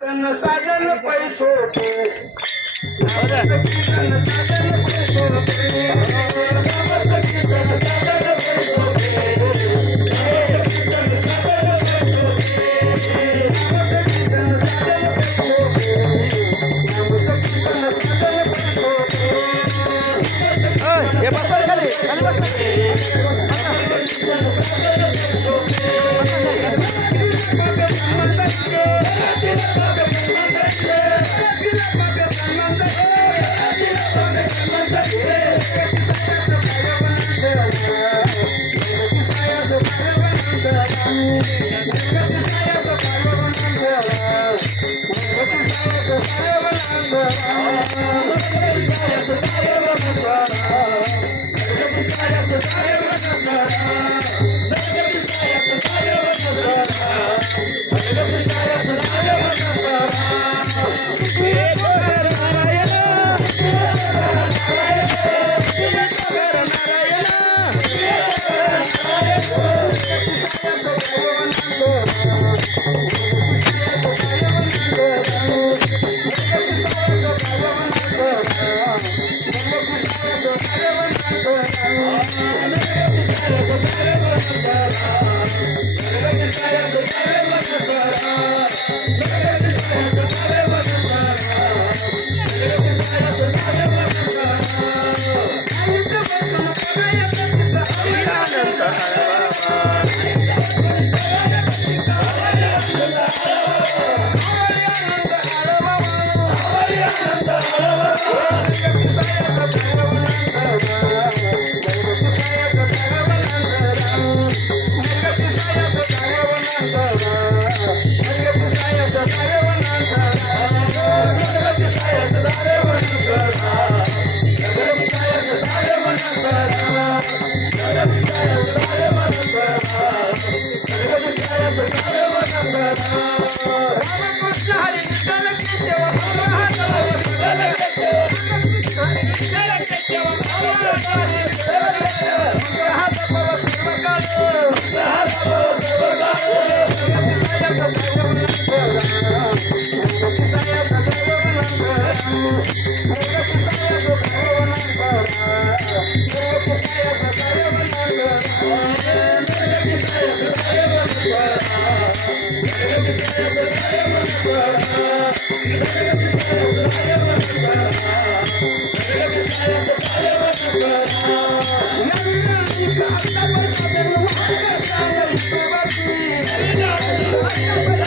तन साधन पैसो तन साधन पैसो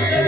Yeah.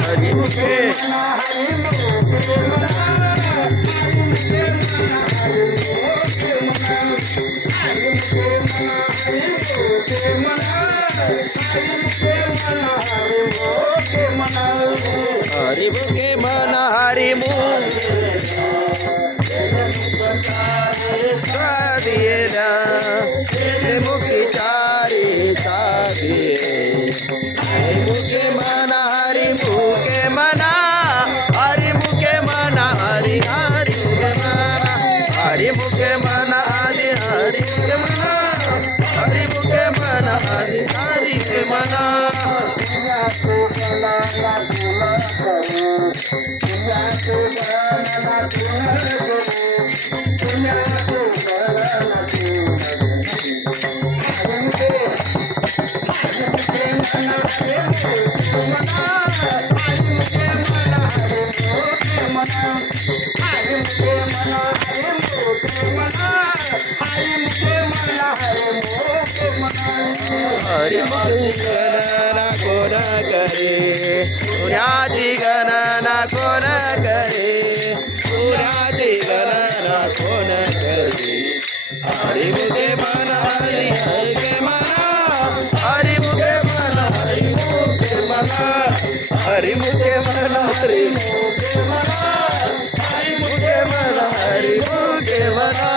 हरी मुखे हरी मुखे पुण्याची गणना कोण करे? पुण्याची गणना कोण करे? हरी मुखे मन हरी हरे मना हरी मुखे मन हरी मुखे मना हरी मुखे मन हरी मुखे मना हरी मुखे मन हरी मुखे मना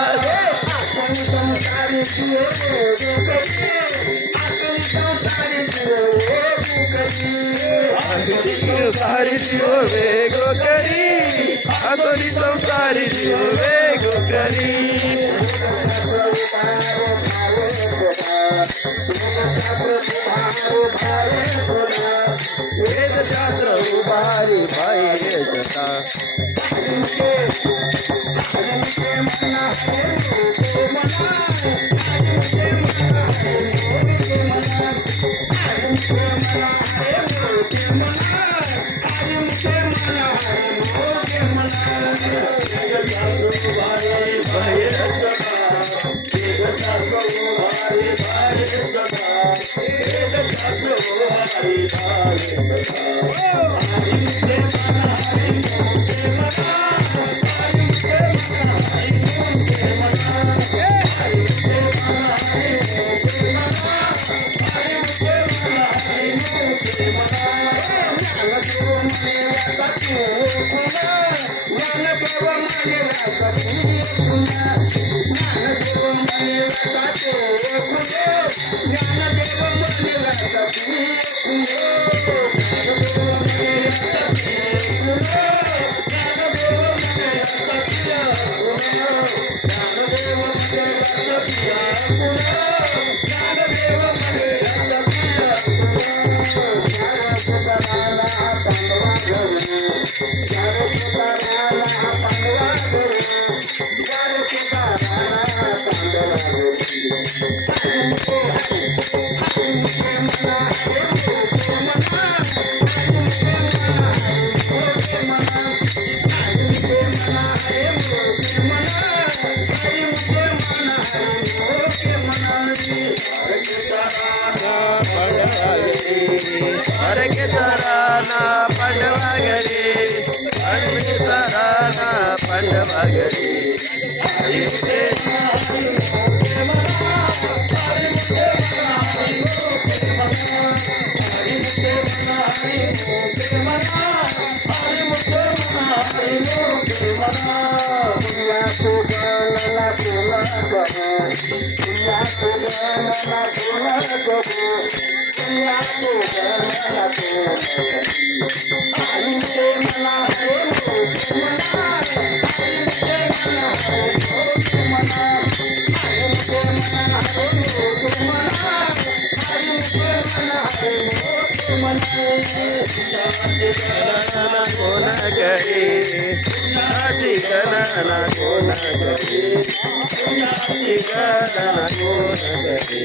आपण संसारी तुझे करी आपण संसारी तुझे सारी जीव वेगो करी असोनी संसारी जीव वेगो करी वेद शास्त्र उभारी बाहेर सता back row. हरके तराना पांडवा घरी. हरके तराना पांडवा घरी. కోనగరి చిగన కోనగరి చిగన కోనగరి